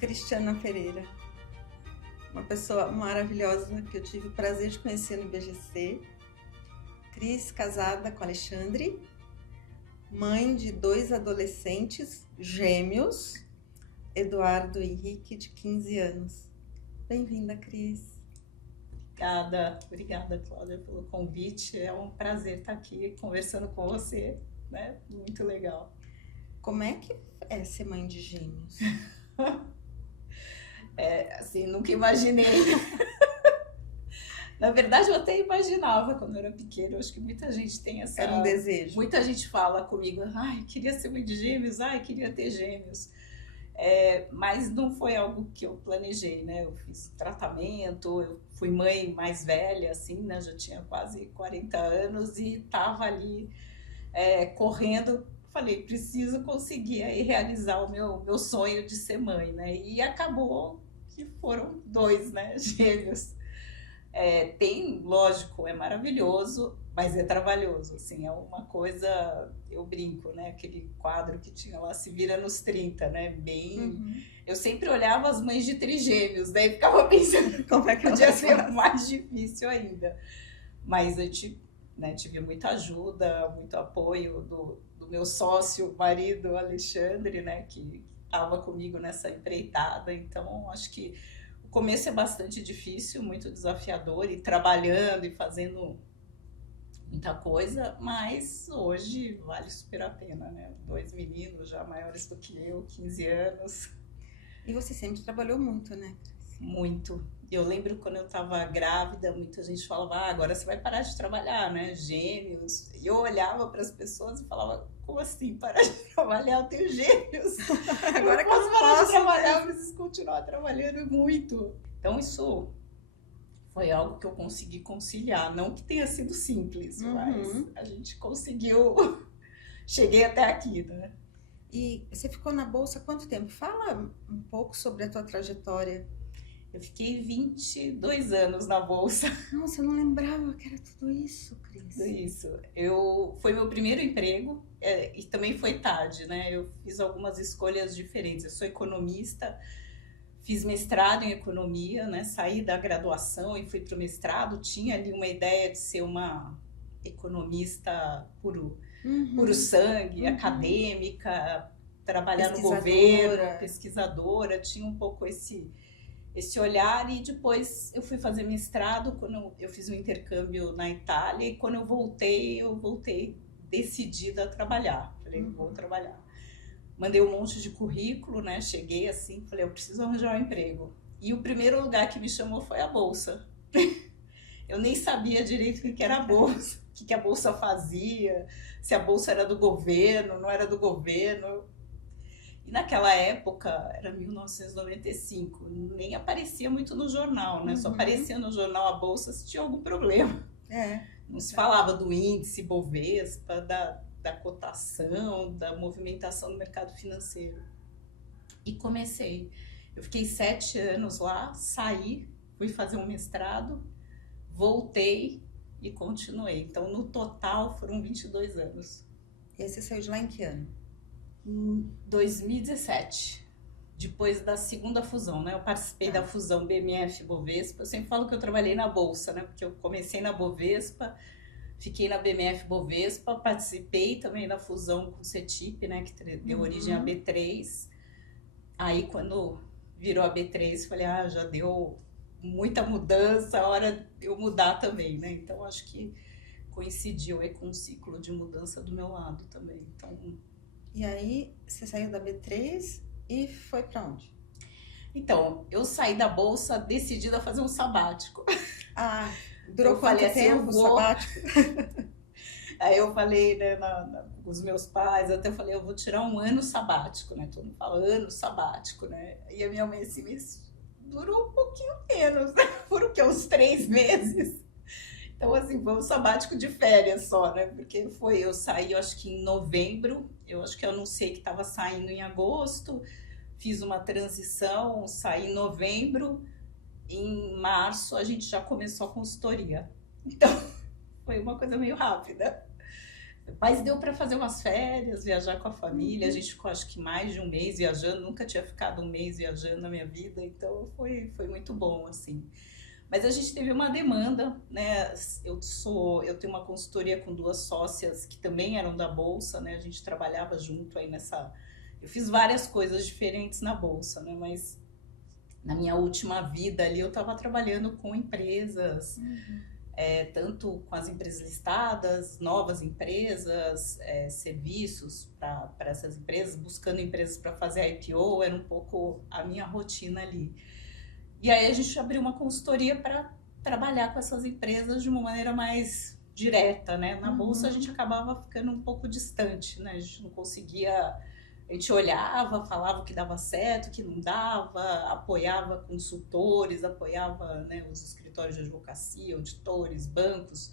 Cristiana Pereira, uma pessoa maravilhosa que eu tive o prazer de conhecer no IBGC. Cris, casada com Alexandre, mãe de 2 adolescentes gêmeos, Eduardo e Henrique, de 15 anos. Bem-vinda, Cris. Obrigada, Cláudia, pelo convite. É um prazer estar aqui conversando com você, né? Muito legal. Como é que é ser mãe de gêmeos? Assim, nunca imaginei. Na verdade, eu até imaginava quando eu era pequena. Eu acho que muita gente tem essa... Era um desejo. Muita gente fala comigo, ai, queria ser mãe de gêmeos, ai, queria ter gêmeos. Mas não foi algo que eu planejei, né? Eu fiz tratamento, eu fui mãe mais velha, assim, né? Já tinha quase 40 anos e estava ali correndo. Falei, preciso conseguir aí realizar o meu sonho de ser mãe, né? E acabou que foram 2, né? Gêmeos. Lógico, é maravilhoso, mas é trabalhoso, assim, é uma coisa, eu brinco, né, aquele quadro que tinha lá, Se Vira nos 30, né, Eu sempre olhava as mães de trigêmeos, daí ficava pensando como é que podia ser mais difícil ainda, mas eu tive muita ajuda, muito apoio do meu sócio, marido, Alexandre, né, que estava comigo nessa empreitada, então acho que o começo é bastante difícil, muito desafiador, e trabalhando e fazendo muita coisa, mas hoje vale super a pena, né? 2 meninos já maiores do que eu, 15 anos. E você sempre trabalhou muito, né? Muito. Eu lembro quando eu estava grávida, muita gente falava, agora você vai parar de trabalhar, né? Gêmeos. E eu olhava para as pessoas e falava, como assim parar de trabalhar? Eu tenho gêmeos. Agora que eu posso parar de trabalhar, eu preciso continuar trabalhando muito. Então isso foi algo que eu consegui conciliar. Não que tenha sido simples, mas a gente conseguiu. Cheguei até aqui, né? E você ficou na Bolsa há quanto tempo? Fala um pouco sobre a tua trajetória. Eu fiquei 22 anos na Bolsa. Nossa, eu não lembrava que era tudo isso, Cris. Tudo isso. Foi meu primeiro emprego e também foi tarde, né? Eu fiz algumas escolhas diferentes. Eu sou economista, fiz mestrado em economia, né? Saí da graduação e fui para o mestrado. Tinha ali uma ideia de ser uma economista puro sangue, acadêmica, trabalhar no governo, pesquisadora. Tinha um pouco esse olhar, e depois eu fui fazer mestrado, quando eu fiz um intercâmbio na Itália, e quando eu voltei decidida a trabalhar. Falei, vou trabalhar. Mandei um monte de currículo, né? Cheguei assim, falei, eu preciso arranjar um emprego. E o primeiro lugar que me chamou foi a Bolsa. Eu nem sabia direito o que era a Bolsa, o que a Bolsa fazia, se a Bolsa era do governo, não era do governo. E naquela época, era 1995, nem aparecia muito no jornal, né? Só aparecia no jornal a Bolsa se tinha algum problema. Não se falava do índice Bovespa, da cotação, da movimentação do mercado financeiro. E comecei. Eu fiquei 7 anos lá, saí, fui fazer um mestrado, voltei e continuei. Então, no total, foram 22 anos. E aí você saiu de lá em que ano? Em 2017, depois da segunda fusão, né? Eu participei da fusão BMF-Bovespa. Eu sempre falo que eu trabalhei na Bolsa, né? Porque eu comecei na Bovespa, fiquei na BMF-Bovespa, participei também da fusão com o CETIP, né? Que deu origem à B3. Aí, quando virou a B3, falei, já deu muita mudança, hora de eu mudar também, né? Então, acho que coincidiu aí com um ciclo de mudança do meu lado também. Então... E aí, você saiu da B3 e foi para onde? Então, eu saí da Bolsa decidida a fazer um sabático. Durou quanto tempo o sabático? Aí eu falei, né, com os meus pais, até falei, eu vou tirar um ano sabático, né? Todo mundo fala ano sabático, né? E a minha mãe assim, mas durou um pouquinho menos, né? Foram o quê? Uns 3 meses. Então, assim, foi um sabático de férias só, né? Porque eu saí, eu acho que em novembro, eu acho que eu anunciei que estava saindo em agosto, fiz uma transição, saí em novembro, em março a gente já começou a consultoria. Então, foi uma coisa meio rápida. Mas deu para fazer umas férias, viajar com a família. A Uhum. gente ficou acho que mais de um mês viajando, nunca tinha ficado um mês viajando na minha vida, então foi muito bom, assim. Mas a gente teve uma demanda, né? Eu tenho uma consultoria com duas sócias que também eram da bolsa, né? A gente trabalhava junto aí nessa. Eu fiz várias coisas diferentes na bolsa, né? Mas na minha última vida ali eu estava trabalhando com empresas, Uhum. tanto com as empresas listadas, novas empresas, serviços para essas empresas, buscando empresas para fazer IPO, era um pouco a minha rotina ali. E aí a gente abriu uma consultoria para trabalhar com essas empresas de uma maneira mais direta, né? Na bolsa a gente Uhum. acabava ficando um pouco distante, né? A gente não conseguia, a gente olhava, falava o que dava certo, o que não dava, apoiava consultores, apoiava, né, os escritórios de advocacia, auditores, bancos,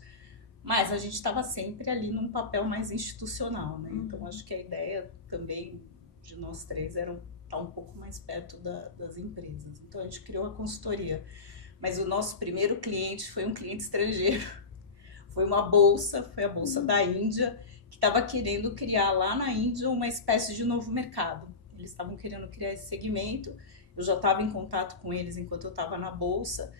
mas a gente estava sempre ali num papel mais institucional, né? Então Uhum. acho que a ideia também de nós três era estar um pouco mais perto das empresas. Então a gente criou a consultoria. Mas o nosso primeiro cliente foi um cliente estrangeiro. Foi uma bolsa, foi a bolsa da Uhum. Índia, que estava querendo criar lá na Índia uma espécie de novo mercado. Eles estavam querendo criar esse segmento. Eu já estava em contato com eles enquanto eu estava na bolsa.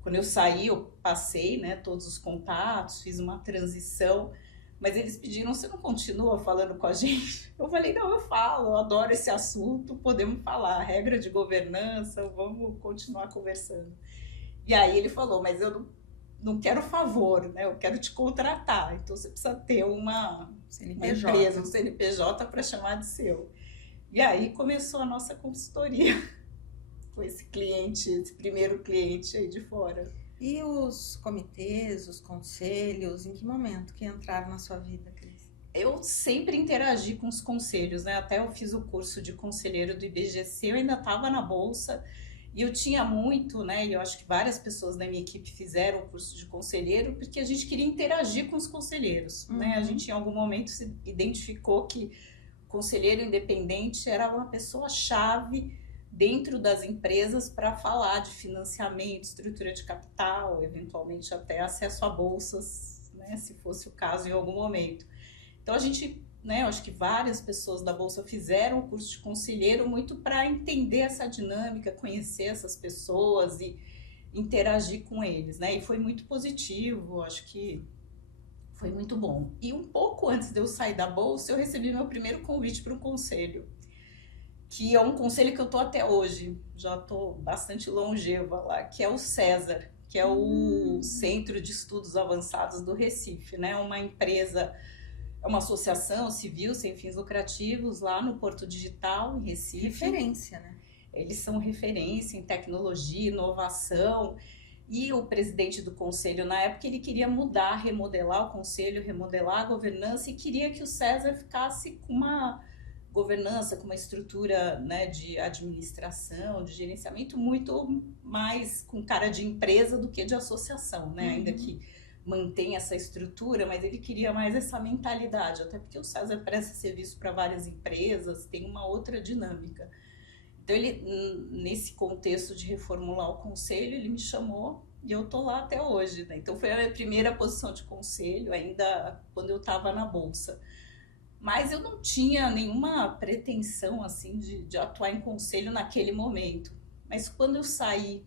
Quando eu saí, eu passei, né, todos os contatos, fiz uma transição, mas eles pediram, você não continua falando com a gente? Eu falei, não, eu falo, eu adoro esse assunto, podemos falar, regra de governança, vamos continuar conversando. E aí ele falou, mas eu não quero favor, né, eu quero te contratar, então você precisa ter uma empresa, um CNPJ. CNPJ para chamar de seu. E aí começou a nossa consultoria com esse cliente, esse primeiro cliente aí de fora. E os comitês, os conselhos, em que momento que entraram na sua vida, Cris? Eu sempre interagi com os conselhos, né? Até eu fiz o curso de conselheiro do IBGC, eu ainda estava na bolsa e eu tinha muito, né? E eu acho que várias pessoas da minha equipe fizeram o curso de conselheiro porque a gente queria interagir com os conselheiros, né? A Uhum. gente em algum momento se identificou que o conselheiro independente era uma pessoa chave dentro das empresas para falar de financiamento, estrutura de capital, eventualmente até acesso a bolsas, né? Se fosse o caso em algum momento. Então a gente, né, eu acho que várias pessoas da Bolsa fizeram o curso de conselheiro muito para entender essa dinâmica, conhecer essas pessoas e interagir com eles, né? E foi muito positivo, acho que foi muito bom. E um pouco antes de eu sair da Bolsa, eu recebi meu primeiro convite para um conselho, que é um conselho que eu tô até hoje, já tô bastante longeva lá, que é o César, que é o Hum. Centro de Estudos Avançados do Recife, né? Uma empresa, é uma associação civil sem fins lucrativos lá no Porto Digital, em Recife. Referência, né? Eles são referência em tecnologia, inovação. E o presidente do conselho, na época, ele queria mudar, remodelar o conselho, remodelar a governança e queria que o César ficasse com uma governança, com uma estrutura, né, de administração, de gerenciamento muito mais com cara de empresa do que de associação, né? Ainda Uhum. que mantém essa estrutura, mas ele queria mais essa mentalidade, até porque o César presta serviço para várias empresas, tem uma outra dinâmica. Então ele, nesse contexto de reformular o conselho, ele me chamou e eu tô lá até hoje, né? Então foi a minha primeira posição de conselho, ainda quando eu estava na bolsa. Mas eu não tinha nenhuma pretensão assim de atuar em conselho naquele momento. Mas quando eu saí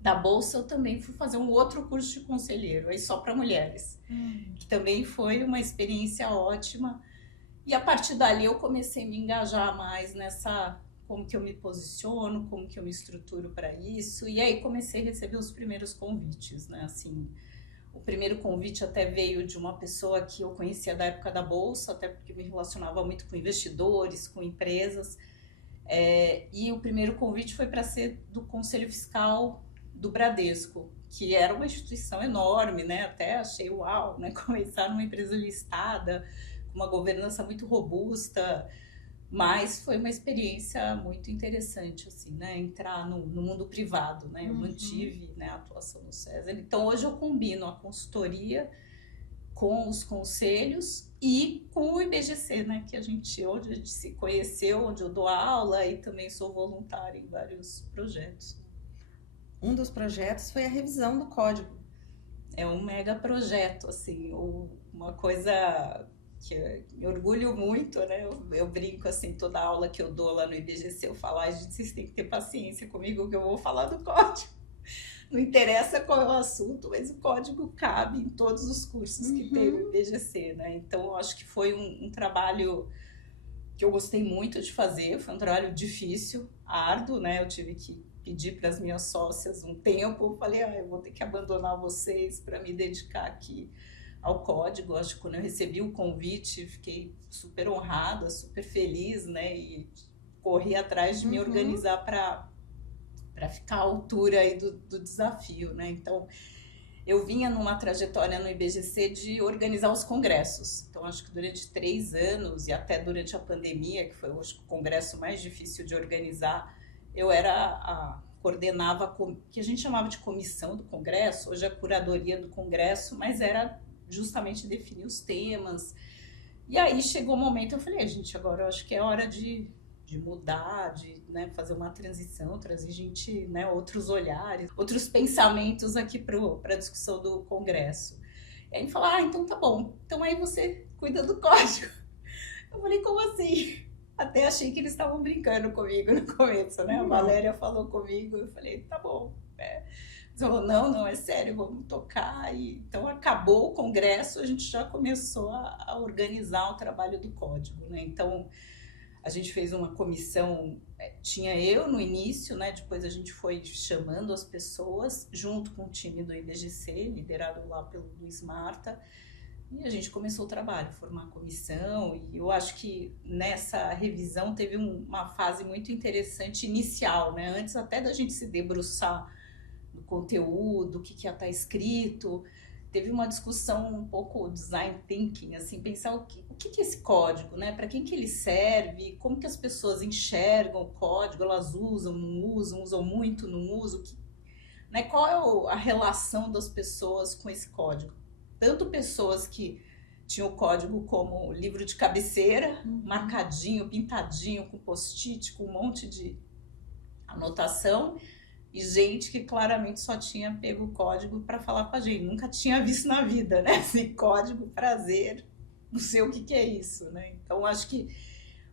da bolsa, eu também fui fazer um outro curso de conselheiro, aí só para mulheres, Uhum. que também foi uma experiência ótima. E a partir dali eu comecei a me engajar mais nessa como que eu me posiciono, como que eu me estruturo para isso. E aí comecei a receber os primeiros convites, né? Assim, o primeiro convite até veio de uma pessoa que eu conhecia da época da bolsa, até porque me relacionava muito com investidores, com empresas. E o primeiro convite foi para ser do Conselho Fiscal do Bradesco, que era uma instituição enorme, né? Até achei uau, né? Começar numa empresa listada, com uma governança muito robusta, mas foi uma experiência muito interessante, assim, né? Entrar no mundo privado, né? Eu Uhum. mantive, né, a atuação no César. Então hoje eu combino a consultoria com os conselhos e com o IBGC, né? Que onde a gente se conheceu, onde eu dou aula e também sou voluntária em vários projetos. Um dos projetos foi a revisão do código. É um mega projeto, assim, uma coisa. que eu me orgulho muito, né? Eu brinco assim, toda aula que eu dou lá no IBGC, eu falo, gente, vocês têm que ter paciência comigo que eu vou falar do código. Não interessa qual é o assunto, mas o código cabe em todos os cursos que tem no IBGC, né? Então, eu acho que foi um trabalho que eu gostei muito de fazer, foi um trabalho difícil, árduo, né? Eu tive que pedir para as minhas sócias um tempo, falei, eu vou ter que abandonar vocês para me dedicar aqui ao código. Acho que quando eu recebi o convite, fiquei super honrada, super feliz, né? E corri atrás de me organizar para ficar à altura aí do desafio, né? Então, eu vinha numa trajetória no IBGC de organizar os congressos. Então, acho que durante 3 anos e até durante a pandemia, que foi o congresso mais difícil de organizar, eu coordenava que a gente chamava de comissão do congresso, hoje é a curadoria do congresso, mas era justamente definir os temas. E aí chegou o momento, eu falei, gente, agora eu acho que é hora de mudar, de, né, fazer uma transição, trazer gente, né, outros olhares, outros pensamentos aqui para a discussão do congresso. E aí falou, então tá bom, então aí você cuida do código. Eu falei, como assim? Até achei que eles estavam brincando comigo no começo, né? A Valéria falou comigo, eu falei, tá bom. Eles falaram, não, é sério, vamos tocar. E, então, acabou o congresso, a gente já começou a organizar o trabalho do código, né? Então, a gente fez uma comissão, tinha eu no início, né? Depois a gente foi chamando as pessoas, junto com o time do IBGC, liderado lá pelo Luiz Marta, e a gente começou o trabalho, formar a comissão, e eu acho que nessa revisão teve uma fase muito interessante inicial, né? Antes até da gente se debruçar no conteúdo, o que ia estar escrito, teve uma discussão um pouco design thinking, assim, pensar o que é esse código, né? Para quem que ele serve, como que as pessoas enxergam o código, elas usam, não usam muito, não usam, né? Qual é a relação das pessoas com esse código? Tanto pessoas que tinham o código como livro de cabeceira, marcadinho, pintadinho, com post-it, com um monte de anotação, e gente que claramente só tinha pego o código para falar com a gente, nunca tinha visto na vida, né? Esse código, prazer, não sei o que é isso, né? Então, acho que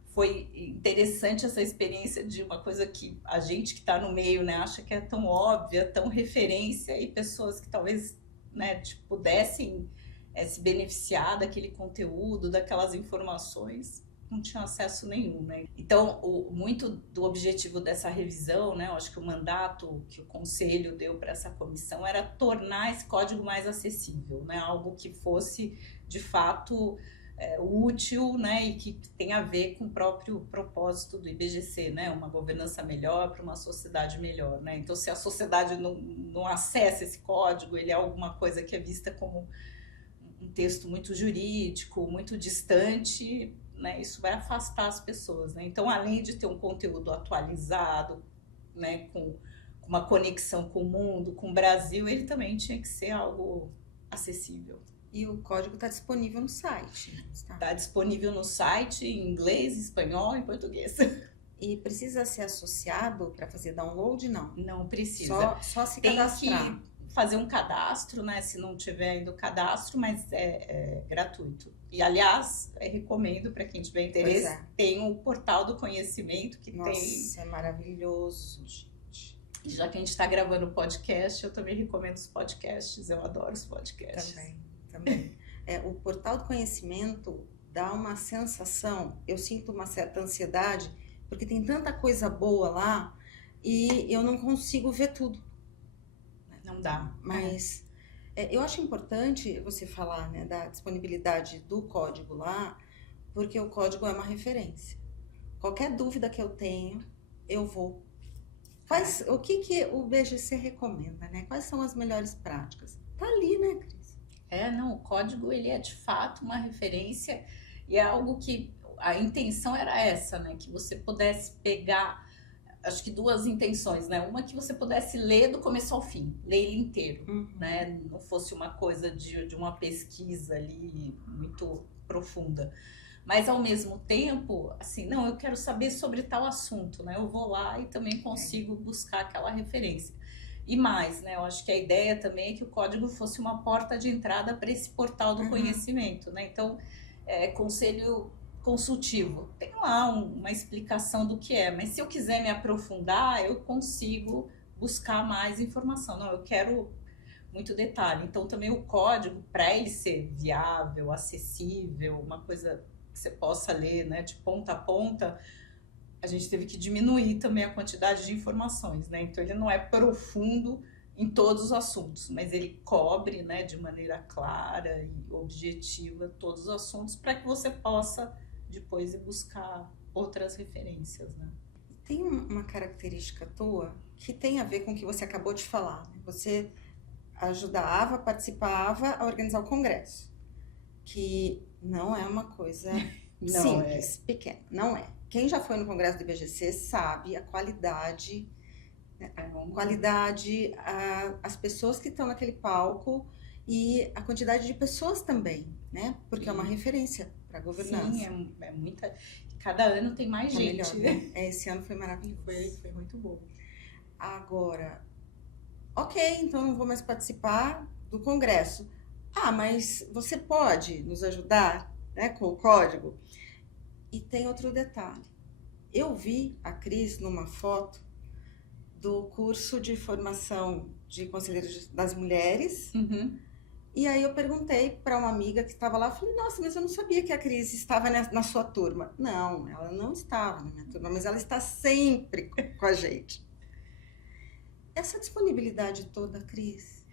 foi interessante essa experiência de uma coisa que a gente que está no meio, né, acha que é tão óbvia, tão referência, e pessoas que talvez, né, pudessem se beneficiar daquele conteúdo, daquelas informações, não tinham acesso nenhum, né? Então, muito do objetivo dessa revisão, né, eu acho que o mandato que o Conselho deu para essa comissão era tornar esse código mais acessível, né, algo que fosse, de fato, útil, né, e que tem a ver com o próprio propósito do IBGC, né, uma governança melhor para uma sociedade melhor, né? Então, se a sociedade não acessa esse código, ele é alguma coisa que é vista como um texto muito jurídico, muito distante, né, isso vai afastar as pessoas, né? Então, além de ter um conteúdo atualizado, né, com uma conexão com o mundo, com o Brasil, ele também tinha que ser algo acessível. E o código está disponível no site? Está disponível no site em inglês, espanhol e português. E precisa ser associado para fazer download? Não. Não precisa. Só se cadastrar. Tem que fazer um cadastro, né? Se não tiver ainda o cadastro, mas é gratuito. E, aliás, recomendo para quem tiver interesse, tem o Portal do Conhecimento que tem... Nossa, é maravilhoso, gente. E já que a gente está gravando o podcast, eu também recomendo os podcasts. Eu adoro os podcasts. Também. O Portal do Conhecimento dá uma sensação, eu sinto uma certa ansiedade, porque tem tanta coisa boa lá e eu não consigo ver tudo. Não dá. Mas eu acho importante você falar, né, da disponibilidade do código lá, porque o código é uma referência. Qualquer dúvida que eu tenho, eu vou. O que o BGC recomenda, né? Quais são as melhores práticas? Tá ali, né, Cris? O código, ele é de fato uma referência e é algo que a intenção era essa, né? Que você pudesse pegar, acho que 2 intenções, né? Uma que você pudesse ler do começo ao fim, ler ele inteiro, né? Não fosse uma coisa de uma pesquisa ali muito profunda. Mas, ao mesmo tempo, assim, não, eu quero saber sobre tal assunto, né? Eu vou lá e também consigo buscar aquela referência. E mais, né? Eu acho que a ideia também é que o código fosse uma porta de entrada para esse portal do conhecimento, né? Então, conselho consultivo. Tem lá uma explicação do que é, mas se eu quiser me aprofundar, eu consigo buscar mais informação. Não, eu quero muito detalhe. Então, também o código, para ele ser viável, acessível, uma coisa que você possa ler, né, de ponta a ponta, a gente teve que diminuir também a quantidade de informações, né? Então, ele não é profundo em todos os assuntos, mas ele cobre, né, de maneira clara e objetiva todos os assuntos para que você possa depois ir buscar outras referências, né? Tem uma característica tua que tem a ver com o que você acabou de falar, né? Você ajudava, participava a organizar o congresso, que não é uma coisa Não simples, pequena, não é. Quem já foi no congresso do IBGC sabe a qualidade, as pessoas que estão naquele palco e a quantidade de pessoas também, né? Porque é uma referência para a governança. Sim, é muita. Cada ano tem mais gente, melhor, né? Esse ano foi maravilhoso. Foi muito bom. Agora, ok, então não vou mais participar do congresso. Ah, mas você pode nos ajudar, né, com o código? E tem outro detalhe. Eu vi a Cris numa foto do curso de formação de conselheiros das mulheres. Uhum. E aí eu perguntei para uma amiga que estava lá, eu falei, nossa, mas eu não sabia que a Cris estava na sua turma. Não, ela não estava na minha turma, mas ela está sempre com a gente. Essa disponibilidade toda, Cris?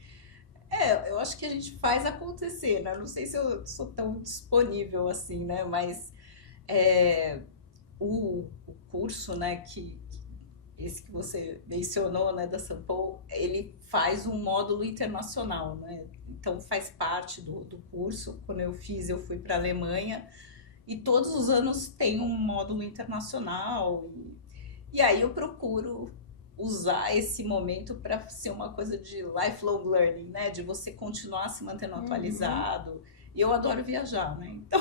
Eu acho que a gente faz acontecer, né? Não sei se eu sou tão disponível assim, né? Mas o curso, né, esse que você mencionou, né, da Sampo, ele faz um módulo internacional, né? Então faz parte do curso. Quando eu fiz, eu fui para a Alemanha e todos os anos tem um módulo internacional e aí eu procuro usar esse momento para ser uma coisa de lifelong learning, né? De você continuar se mantendo atualizado. E eu adoro viajar, né? Então,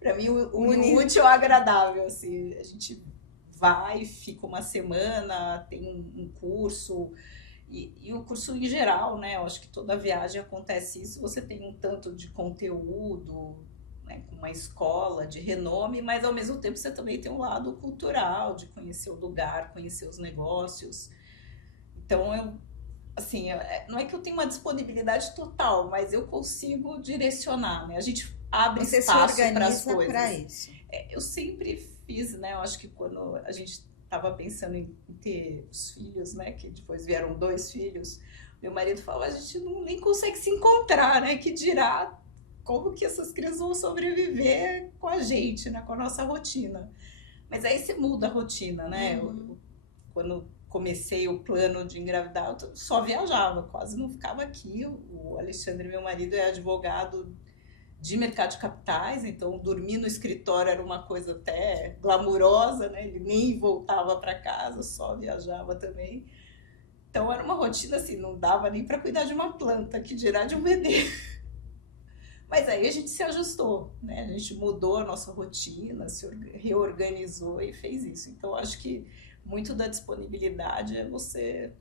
para mim, o útil é agradável, assim. A gente vai, fica uma semana, tem um curso, e o curso em geral, né? Eu acho que toda viagem acontece isso. Você tem um tanto de conteúdo, né, com uma escola de renome, mas ao mesmo tempo você também tem um lado cultural, de conhecer o lugar, conhecer os negócios. Então, assim, não é que eu tenho uma disponibilidade total, mas eu consigo direcionar, né? A gente abre Você espaço se para as organiza coisas. para isso. Eu sempre fiz, né? Eu acho que quando a gente estava pensando em ter os filhos, né? Que depois vieram 2 filhos, meu marido falou, a gente nem consegue se encontrar, né? Que dirá como que essas crianças vão sobreviver com a gente, né? Com a nossa rotina. Mas aí você muda a rotina, né? Quando comecei o plano de engravidar, eu só viajava, quase não ficava aqui. O Alexandre, meu marido, é advogado de mercado de capitais, então dormir no escritório era uma coisa até glamurosa, né? Ele nem voltava para casa, só viajava também. Então era uma rotina assim, não dava nem para cuidar de uma planta, que dirá de um bebê. Mas aí a gente se ajustou, né? A gente mudou a nossa rotina, se reorganizou e fez isso. Então acho que muito da disponibilidade é você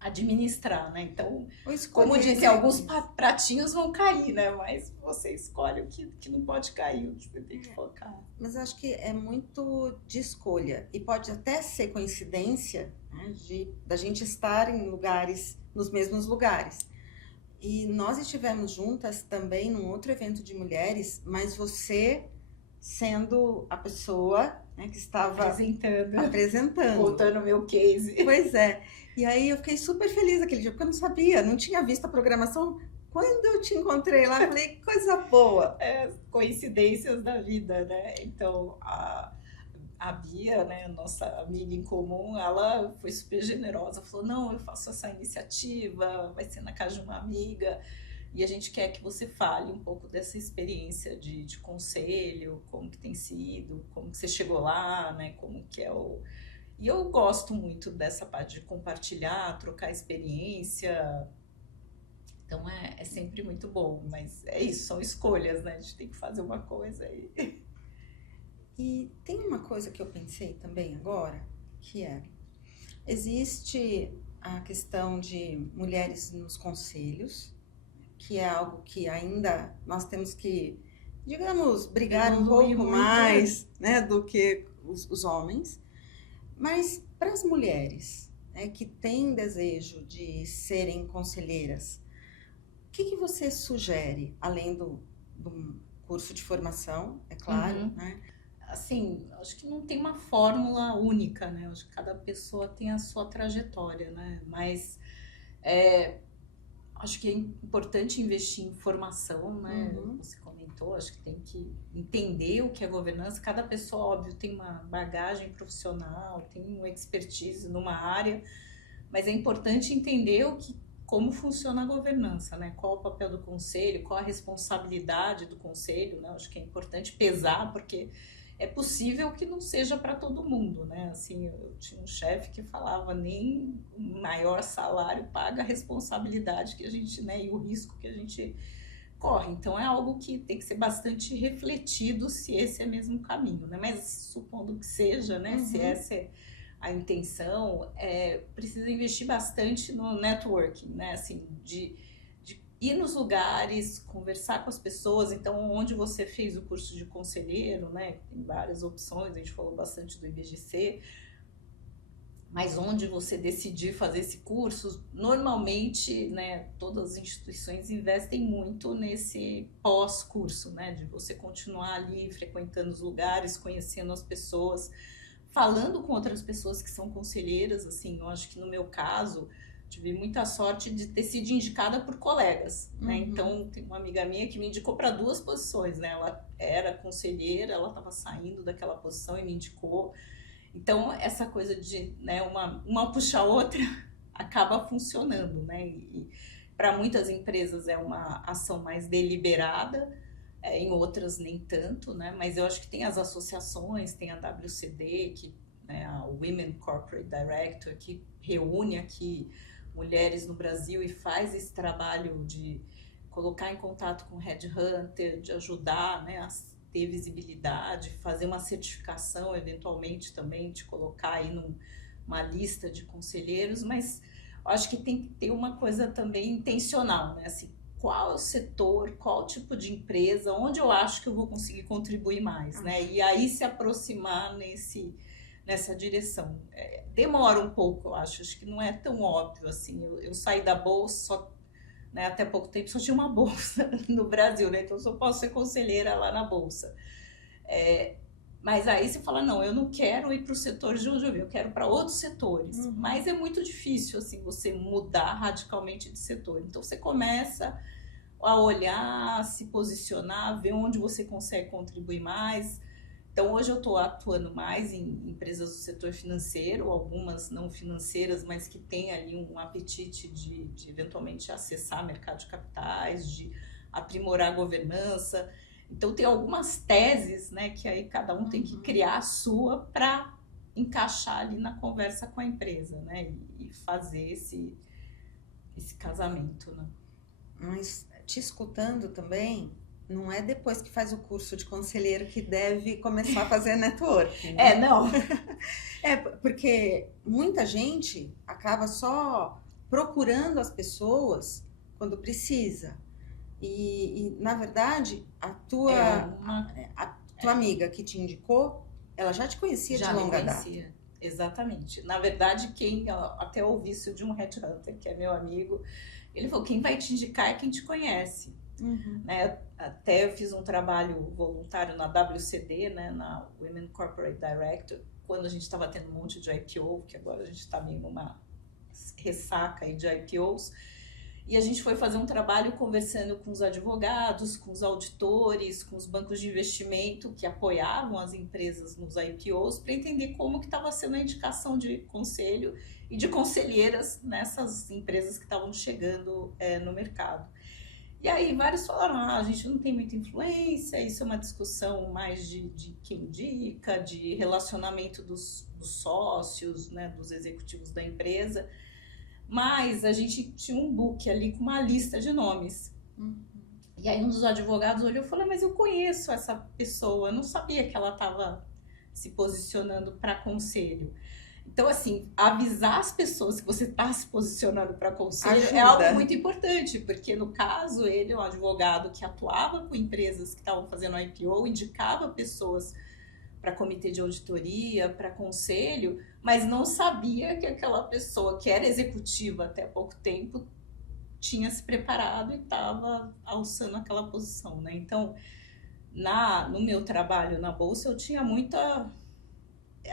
administrar, né? Então, como eu disse, alguns pratinhos vão cair, né? Mas você escolhe o que não pode cair, o que você tem que focar. Mas acho que é muito de escolha. E pode até ser coincidência, né, da gente estar em lugares, nos mesmos lugares. E nós estivemos juntas também num outro evento de mulheres, mas você sendo a pessoa, né, que estava apresentando. Contando o meu case. Pois é. E aí eu fiquei super feliz aquele dia, porque eu não sabia, não tinha visto a programação. Quando eu te encontrei lá, eu falei, que coisa boa. Coincidências da vida, né? Então, a Bia, né, nossa amiga em comum, ela foi super generosa, falou, não, eu faço essa iniciativa, vai ser na casa de uma amiga, e a gente quer que você fale um pouco dessa experiência de conselho, como que tem sido, como que você chegou lá, né, como que é o... E eu gosto muito dessa parte de compartilhar, trocar experiência, então é sempre muito bom, mas é isso, são escolhas, né, a gente tem que fazer uma coisa e... E tem uma coisa que eu pensei também agora, que existe a questão de mulheres nos conselhos, que é algo que ainda nós temos que digamos, brigar um Evolui pouco muito. mais, né, do que os homens. Mas para as mulheres, né, que têm desejo de serem conselheiras, o que você sugere, além do curso de formação, é claro, Uhum. né? Assim, acho que não tem uma fórmula única, né? Acho que cada pessoa tem a sua trajetória, né? Mas acho que é importante investir em formação, né? Uhum, Você comentou, acho que tem que entender o que é governança. Cada pessoa, óbvio, tem uma bagagem profissional, tem uma expertise numa área, mas é importante entender como funciona a governança, né? Qual o papel do conselho, qual a responsabilidade do conselho, né? Acho que é importante pesar, porque é possível que não seja para todo mundo, né? Assim, eu tinha um chefe que falava nem o maior salário paga a responsabilidade que a gente, né, e o risco que a gente corre. Então é algo que tem que ser bastante refletido se esse é mesmo o caminho, né? Mas supondo que seja, né? Se uhum, essa é a intenção, precisa investir bastante no networking, né? Assim, de ir nos lugares, conversar com as pessoas. Então, onde você fez o curso de conselheiro, né? Tem várias opções, a gente falou bastante do IBGC, mas onde você decidir fazer esse curso, normalmente, né, todas as instituições investem muito nesse pós-curso, né, de você continuar ali frequentando os lugares, conhecendo as pessoas, falando com outras pessoas que são conselheiras. Assim, eu acho que no meu caso, tive muita sorte de ter sido indicada por colegas, né? uhum. Então, tem uma amiga minha que me indicou para duas posições, né? Ela era conselheira, ela estava saindo daquela posição e me indicou. Então, essa coisa de, né, uma puxa a outra acaba funcionando, né? E para muitas empresas é uma ação mais deliberada, em outras nem tanto, né? Mas eu acho que tem as associações, tem a WCD, que, né, a Women Corporate Director, que reúne aqui mulheres no Brasil e faz esse trabalho de colocar em contato com o headhunter, de ajudar, né, a ter visibilidade, fazer uma certificação, eventualmente também te colocar aí numa lista de conselheiros, mas eu acho que tem que ter uma coisa também intencional, né? Assim, qual é o setor, qual tipo de empresa, onde eu acho que eu vou conseguir contribuir mais, né? Ah, E aí se aproximar nessa direção. Demora um pouco, eu acho que não é tão óbvio assim. Eu saí da bolsa, só, né, até pouco tempo só tinha uma bolsa no Brasil, né? Então eu só posso ser conselheira lá na bolsa. Mas aí você fala, não, eu não quero ir para o setor de onde eu vim, eu quero para outros setores. uhum. Mas é muito difícil, assim, você mudar radicalmente de setor. Então você começa a olhar, a se posicionar, ver onde você consegue contribuir mais. Então hoje eu estou atuando mais em empresas do setor financeiro, algumas não financeiras, mas que têm ali um apetite de eventualmente acessar mercado de capitais, de aprimorar a governança. Então tem algumas teses, né, que aí cada um tem que Uhum. criar a sua para encaixar ali na conversa com a empresa, né, e fazer esse casamento, né? Mas te escutando também, não é depois que faz o curso de conselheiro que deve começar a fazer networking, né? Não. É, porque muita gente acaba só procurando as pessoas quando precisa. Na verdade, É uma a tua amiga que te indicou, ela já te conhecia de Já me longa data. conhecia, exatamente. Na verdade, quem até ouvi isso de um headhunter, que é meu amigo, ele falou: quem vai te indicar é quem te conhece. Uhum, Né? Até eu fiz um trabalho voluntário na WCD, né, na Women Corporate Director, quando a gente estava tendo um monte de IPO, que agora a gente está meio numa ressaca aí de IPOs. E a gente foi fazer um trabalho conversando com os advogados, com os auditores, com os bancos de investimento que apoiavam as empresas nos IPOs para entender como que estava sendo a indicação de conselho e de conselheiras nessas empresas que estavam chegando no mercado. E aí vários falaram, a gente não tem muita influência, isso é uma discussão mais de quem indica, de relacionamento dos sócios, né, dos executivos da empresa. Mas a gente tinha um book ali com uma lista de nomes. uhum, E aí um dos advogados olhou e falou, mas eu conheço essa pessoa, eu não sabia que ela estava se posicionando para conselho. Então, assim, avisar as pessoas que você está se posicionando para conselho é Ajuda. algo muito importante, porque no caso, ele é um advogado que atuava com empresas que estavam fazendo IPO, indicava pessoas para comitê de auditoria, para conselho, mas não sabia que aquela pessoa que era executiva até pouco tempo tinha se preparado e estava alçando aquela posição, né? Então, no meu trabalho na bolsa, eu tinha muita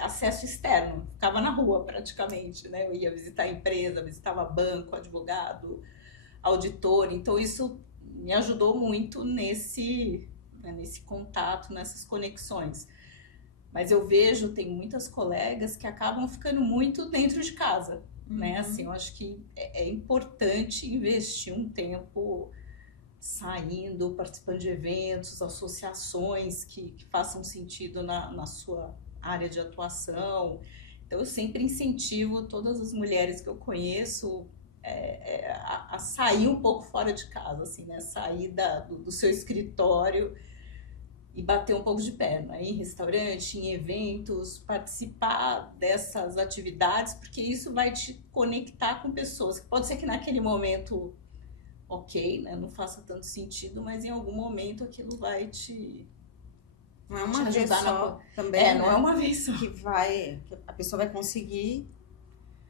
acesso externo, ficava na rua praticamente, né? Eu ia visitar a empresa, visitava banco, advogado, auditor, então isso me ajudou muito nesse contato, nessas conexões. Mas eu vejo, tem muitas colegas que acabam ficando muito dentro de casa, né? Assim, eu acho que é importante investir um tempo saindo, participando de eventos, associações que façam sentido na sua área de atuação. Então, eu sempre incentivo todas as mulheres que eu conheço a sair um pouco fora de casa, assim, né? Sair do seu escritório e bater um pouco de perna em restaurante, em eventos, participar dessas atividades, porque isso vai te conectar com pessoas. Pode ser que naquele momento, ok, né, não faça tanto sentido, mas em algum momento aquilo vai Não é uma vez ajudar só também, não né? é uma vez só. Que a pessoa vai conseguir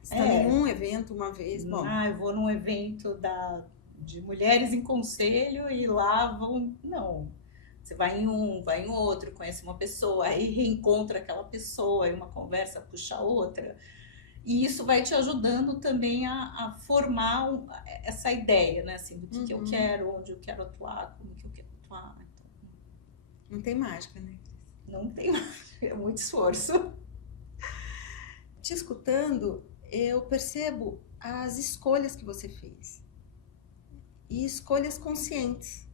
estar em um evento uma vez. Bom, eu vou num evento de mulheres em conselho e lá vão. Não. Você vai vai em outro, conhece uma pessoa, aí reencontra aquela pessoa, aí uma conversa puxa a outra. E isso vai te ajudando também a formar essa ideia, né? Assim, do que eu quero, onde eu quero atuar, como que eu quero atuar. Então, não tem mágica, né? não tem mágica, é muito esforço. Te escutando, eu percebo as escolhas que você fez. E escolhas conscientes.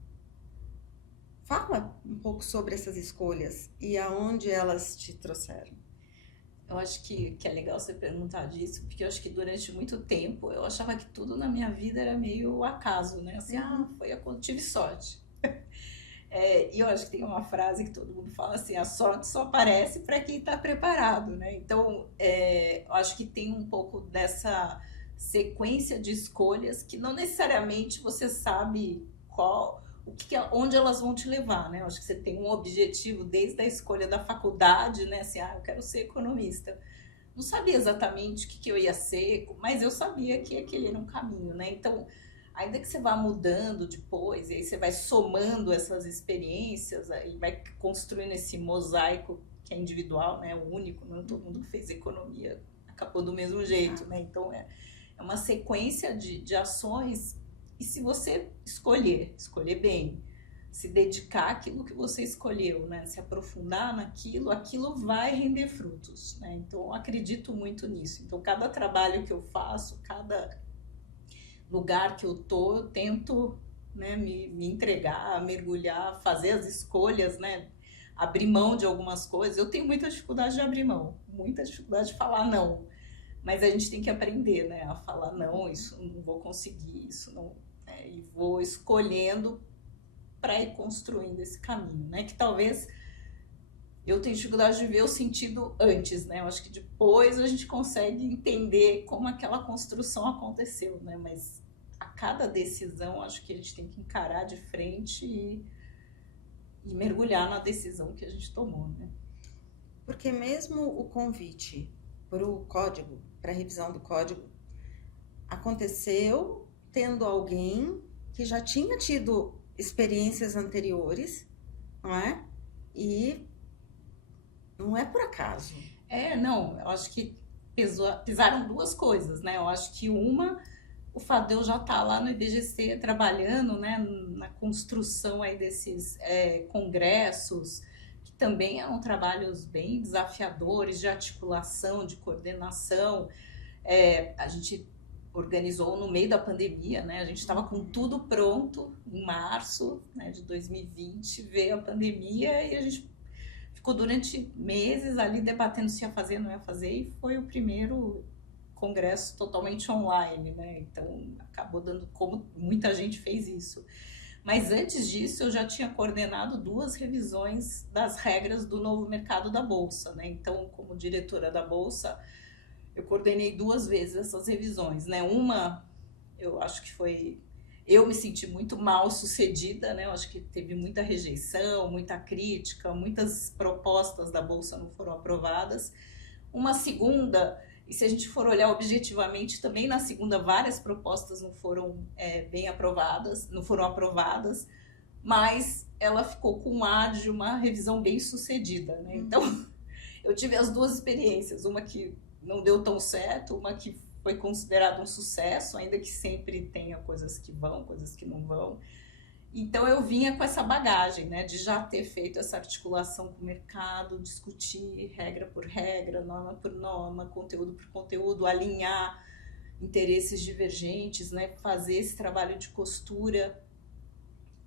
Fala um pouco sobre essas escolhas e aonde elas te trouxeram. Eu acho que é legal você perguntar disso, porque eu acho que durante muito tempo eu achava que tudo na minha vida era meio acaso, né? Assim, tive sorte. E eu acho que tem uma frase que todo mundo fala assim, a sorte só aparece para quem está preparado, né? Então, eu acho que tem um pouco dessa sequência de escolhas que não necessariamente você sabe onde elas vão te levar, né? Eu acho que você tem um objetivo desde a escolha da faculdade, né? Assim, eu quero ser economista. Não sabia exatamente o que eu ia ser, mas eu sabia que aquele era um caminho, né? Então, ainda que você vá mudando depois, e aí você vai somando essas experiências, e vai construindo esse mosaico que é individual, né? O único, não todo mundo que fez economia acabou do mesmo jeito, né? Então, é uma sequência de ações. E se você escolher bem, se dedicar àquilo que você escolheu, né? Se aprofundar aquilo vai render frutos, né? Então, eu acredito muito nisso. Então, cada trabalho que eu faço, cada lugar que eu tento, né, me entregar, mergulhar, fazer as escolhas, né? Abrir mão de algumas coisas. Eu tenho muita dificuldade de abrir mão, muita dificuldade de falar não. Mas a gente tem que aprender, né? A falar não, isso não vou conseguir, isso não... e vou escolhendo para ir construindo esse caminho, né? Que talvez eu tenha dificuldade de ver o sentido antes, né? Eu acho que depois a gente consegue entender como aquela construção aconteceu, né? Mas a cada decisão, acho que a gente tem que encarar de frente e mergulhar na decisão que a gente tomou, né? Porque mesmo o convite para o código, para a revisão do código, aconteceu tendo alguém que já tinha tido experiências anteriores, não é? E não é por acaso. Não, eu acho que pesaram duas coisas, né? Eu acho que o fato de eu já estar lá no IBGC trabalhando, né, na construção aí desses congressos, que também eram trabalhos bem desafiadores de articulação, de coordenação. A gente organizou no meio da pandemia, né? A gente estava com tudo pronto em março, né, de 2020, veio a pandemia e a gente ficou durante meses ali debatendo se ia fazer, não ia fazer, e foi o primeiro congresso totalmente online, né? Então acabou dando, como muita gente fez isso. Mas antes disso eu já tinha coordenado 2 revisões das regras do novo mercado da Bolsa, né? Então, como diretora da Bolsa, eu coordenei 2 vezes essas revisões, né? Uma, eu acho que foi... Eu me senti muito mal sucedida, né? Eu acho que teve muita rejeição, muita crítica, muitas propostas da Bolsa não foram aprovadas. Uma segunda, e se a gente for olhar objetivamente, também na segunda várias propostas não foram bem aprovadas, não foram aprovadas, mas ela ficou com um ar de uma revisão bem sucedida, né? Então, eu tive as 2 experiências, uma que não deu tão certo, uma que foi considerado um sucesso, ainda que sempre tenha coisas que vão, coisas que não vão. Então eu vinha com essa bagagem, né, de já ter feito essa articulação com o mercado, discutir regra por regra, norma por norma, conteúdo por conteúdo, alinhar interesses divergentes, né, fazer esse trabalho de costura,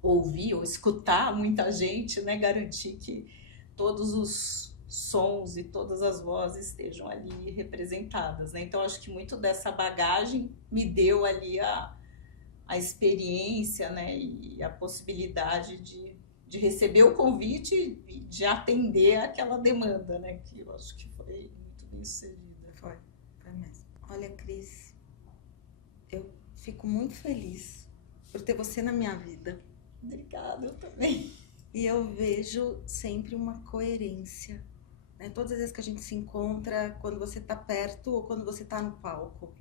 ouvir ou escutar muita gente, né, garantir que todos os sons e todas as vozes estejam ali representadas, né? Então acho que muito dessa bagagem me deu ali a experiência, né, e a possibilidade de receber o convite e de atender aquela demanda, né, que eu acho que foi muito bem sucedida. Foi mesmo. Olha, Cris, eu fico muito feliz por ter você na minha vida. Obrigada, eu também. E eu vejo sempre uma coerência, né? Todas as vezes que a gente se encontra, quando você está perto ou quando você está no palco,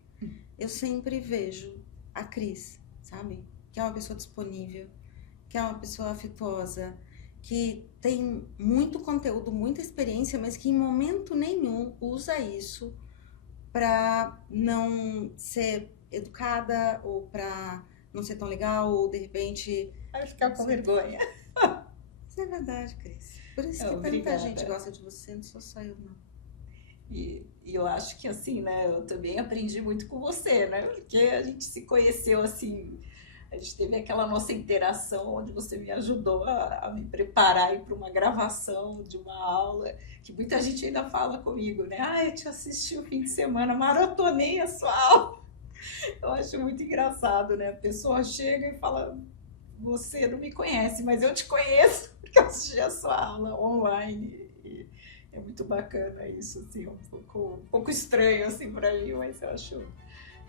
eu sempre vejo a Cris, sabe? Que é uma pessoa disponível, que é uma pessoa afetuosa, que tem muito conteúdo, muita experiência, mas que em momento nenhum usa isso para não ser educada ou para não ser tão legal ou de repente... Vai ficar com vergonha. Isso é verdade, Cris. Por isso que tanta gente gosta de você, não sou só eu, não. E eu acho que assim, né, eu também aprendi muito com você, né, porque a gente se conheceu assim, a gente teve aquela nossa interação onde você me ajudou a me preparar para uma gravação de uma aula, que muita gente ainda fala comigo, né, eu te assisti o fim de semana, maratonei a sua aula. Eu acho muito engraçado, né, a pessoa chega e fala, você não me conhece, mas eu te conheço, porque eu assisti a sua aula online. É muito bacana isso, assim, um pouco estranho, assim, pra mim, mas eu acho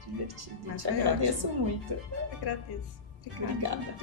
divertido. Mas te agradeço muito. Agradeço. Obrigada. Obrigada.